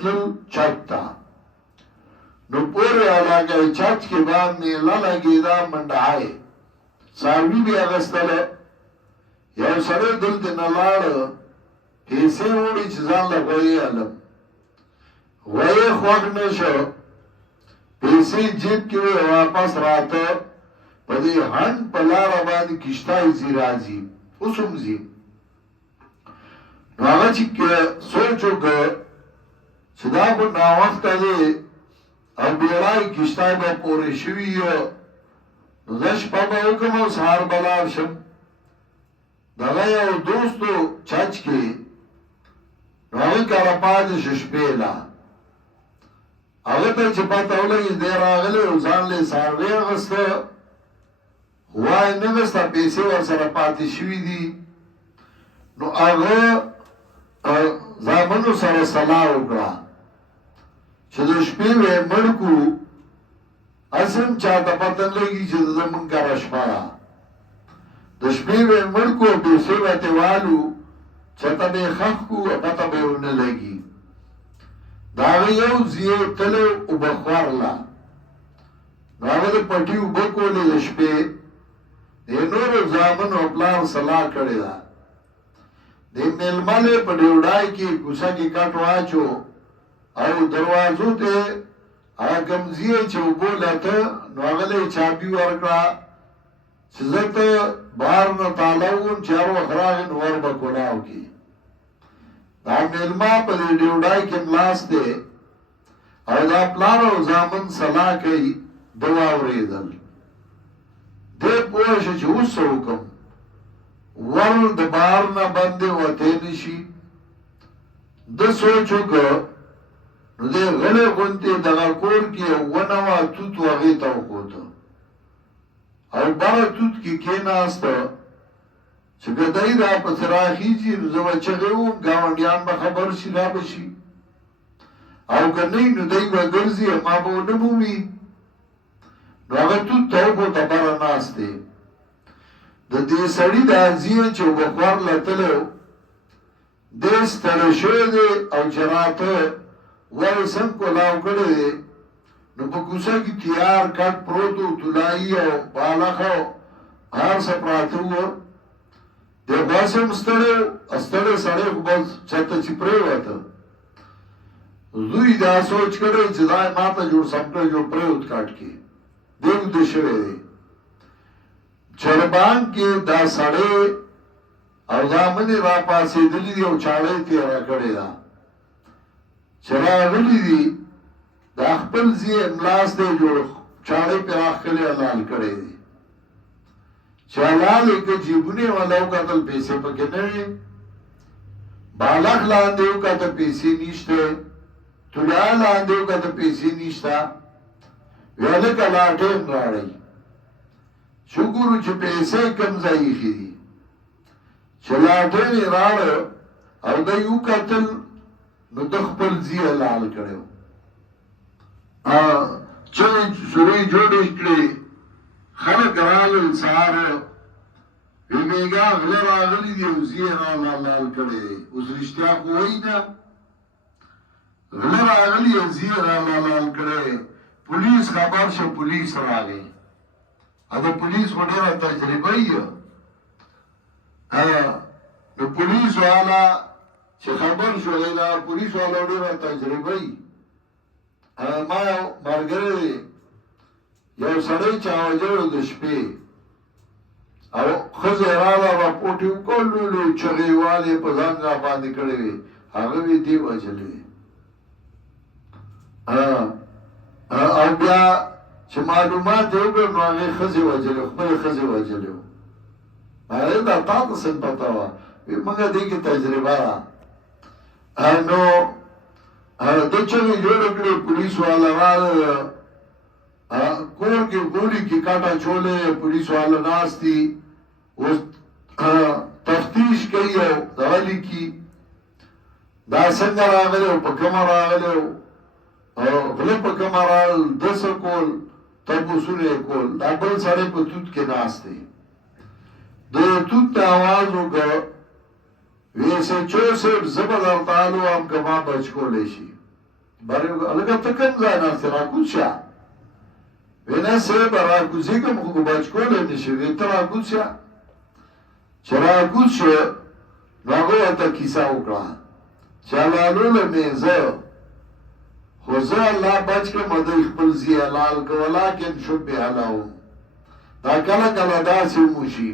تلل چت تا نو پوری علاقه چت کی باندې للګی دا منډای ساروی بیا غستله یو سره دلته نه لاړ پیسې وړي چې ځان له وایي علم وایي خوښ نه شو پیسې جیب کې واپس راته په دې هند په لاره باندې کشتای زی راځي اوسم زی نو هغه چې سوچ وکړ چې دا خو ناوخته دی او بیړای کشتای به پورې شوي نو زه شپه به وکړم او سهار به لاړ شم دغه یو دوستو چچ کې نو هغه کله پاتې شو شپې لا هغه ته چې پته ولګي دی راغلی او ځان له څاروي اخیسته وای نه مې ستا پیسې ورسره پاتې شوي دي نو هغه زامنو سره صلاح وکړه چې د شپې وې مړ کړو اسم چاته پته لګي چې زمونږ کاره شپه ده د شپې وې مړ کړو پیسې ورته والو چاته به یې ښخ کړو پته به یې ونه لګي د هغه یو زیې تللی اوبه خوړله نو هغه د پټي اوبه کولې د شپې د نورو زامنو پلار صلاح کړې ده د میلملې په ډیوډای کې کوڅه کې کټ واچو او دروازو ته هغه کمزیه چې اوبو لته نو هغه له چابي ورکړه چې زه ته بهر نه تاله وم چې هر وخت راغی نو ور به کولاو کې دا میلمه په دې ډیوډای کې ملاس دی او دا پلار او زامن صلاح کوي دوا اورېدل دې پوه شو چې اوس څه وکړم ور د بهر نه باندې وتی نشي د سوچ وکړ نو دې غلې غونتې دغه کور کې ونه وه توت هغې ته وښوته او بره توت کې کېناسته چې که دی را پسې راخیږي نو زه به چغې وم ګاونډیان به خبر شي را به شي او که نه نو دی به ګرځي ما به ونه مومي نو هغه توت ته وښوته بره ناست دی د دې سړي دا زیه چې وبخوار لتلی دی ستړی شوی دی او چې راته وایي څنګ کولاو کړی دی نو په کوڅه کې تیار کټ پروت و طلایي او بالښ او هر څه پراته وو دی بس هم ستړی سړی خو بس چېرته چې پرېوته زوی دا سوچ کړی چې دا یې ما ته جوړ سم کړی جوړ پرېوت کټ کې دی اوده شوی دی چربان کې دا سړی او زامنې را پاسېدلي دي او چاړه یې تېره کړې ده چې راغلي دي دا خپل ځای ملاس دی جوړ چاړه یې پرې راښکلې حلال کړی دی چې حلال یې که جیبونه یې وله وکتل پیسې پکې نه وې بالښت لاندې وکته پیسې نشته طلایه لاندې وکته پیسې نشته وی هلکه لاټین راړئ شکرو چې پیسې کم ځای ایښي دي چې لاټین یې راړه او دی وکتل نو د خپل ځي حلال کړی و چغې سورې جوړې کړې خلک رالل سهار وی میږه غله راغلي دي او ځي یې حلال کړی دی اوس رښتیا خو وایي نه غله راغلي او ځي یې حلال کړی پولیس خبر شو پولیس راغی دا پولیس خو ډېره تجربه یې نو پولیس والا چې خبر شو دا پولیس والا ډېره تجربه یې ما یو ملګری دی یو سړی چاوجړو د شپې او ښځې راغله راپورټ یې وکړ لوی چغې یې والې په ځان را باندې کړې وې هغه وې دې وژلې او بیا چې معلومات یې وکړ نو هغې ښځې وژلې خپلې ښځې وژلې وو هغې دا تا ته څنګه پته وه وی موږ دې کې تجربه ده نو د چغې جوړه کړې پولیس والا راغله کور کې ګولي کې کاټه چولې پولیس والا ناست دي اوس تفتیش کوي او دغه لیکي دا څنګه راغلی او په کومه راغلی او غله په کومه راغل ده څه کول تپوسونه یې کول دا بل سړی په توت کې ناست دی د توت ته آواز وکړ وی ایس ایچ او صاحب زه به درته حال ووایم که ما بچ کولی شي لکه ته کوم ځای ناست راکوز شه وینا صاحب راکوزي کوم خو بچ کولی نه شي وی ته راکوز شه چې راکوز شو نو هغه ورته کیسه وکړه چې حلالوله مې زه خو زه الله بچ کړم دوی خپل ځي حلال که ولکن شبه لهم دا کله کله داسې وموشي